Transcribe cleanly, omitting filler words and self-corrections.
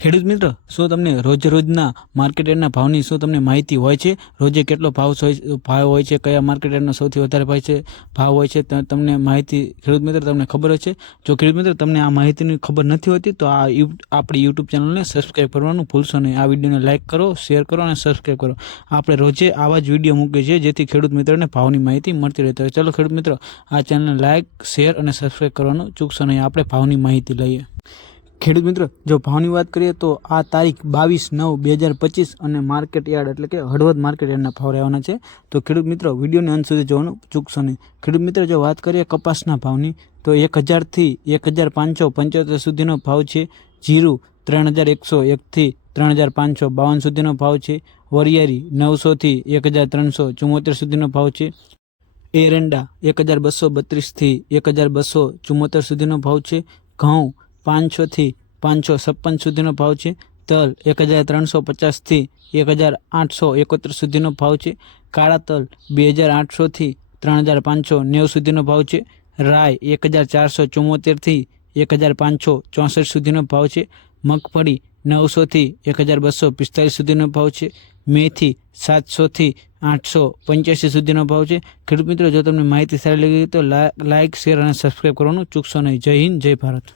ખેડૂત મિત્ર, શું તમને રોજના માર્કેટ યાર્ડના ભાવની શું તમને માહિતી હોય છે? રોજે કેટલો ભાવ હોય છે, કયા માર્કેટ યાર્ડનો સૌથી વધારે ભાવ હોય છે, તમને માહિતી ખેડૂત મિત્ર તમને ખબર હોય છે? જો ખેડૂત મિત્ર તમને આ માહિતીની ખબર નથી હોતી તો આપણી યુટ્યુબ ચેનલને સબસ્ક્રાઈબ કરવાનું ભૂલશો નહીં. આ વિડીયોને લાઇક કરો, શેર કરો અને સબસ્ક્રાઈબ કરો. આપણે રોજે આવા જ વિડીયો મૂકીએ છીએ જેથી ખેડૂત મિત્રોને ભાવની માહિતી મળતી રહેતી હોય. ચલો ખેડૂત મિત્રો, આ ચેનલને લાઇક, શેર અને સબસ્ક્રાઈબ કરવાનું ચૂકશો નહીં. આપણે ભાવની માહિતી લઈએ. ખેડૂત મિત્ર, જો ભાવની વાત કરીએ તો આ તારીખ 22/9/2025 અને માર્કેટ યાર્ડ એટલે કે હળવદ માર્કેટ યાર્ડના ભાવ રહેવાના છે. તો ખેડૂત મિત્રો, વિડીયોને અંત સુધી જોવાનું ચૂકશો નહીં. ખેડૂત મિત્ર, જો વાત કરીએ કપાસના ભાવની તો 1000 થી 1575 સુધીનો ભાવ છે. જીરું 3101 થી 3552 સુધીનો ભાવ છે. વરિયાળી 900 થી 1374 સુધીનો ભાવ છે. એરંડા 1232 થી 1274 સુધીનો ભાવ છે. ઘઉં 500 થી 556 સુધીનો ભાવ છે. તલ 1350 થી 1871 સુધીનો ભાવ છે. કાળા તલ 2800 થી 3590 સુધીનો ભાવ છે. રાય 1474 થી 1564 સુધીનો ભાવ છે. મગફળી 900 થી 1245 સુધીનો ભાવ છે. મેથી 700 થી 885 સુધીનો ભાવ છે. ખેડૂત મિત્રો, જો તમને માહિતી સારી લાગી તો લાઇક, શેર અને સબસ્ક્રાઈબ કરવાનું ચૂકશો નહીં. જય હિન્દ, જય ભારત.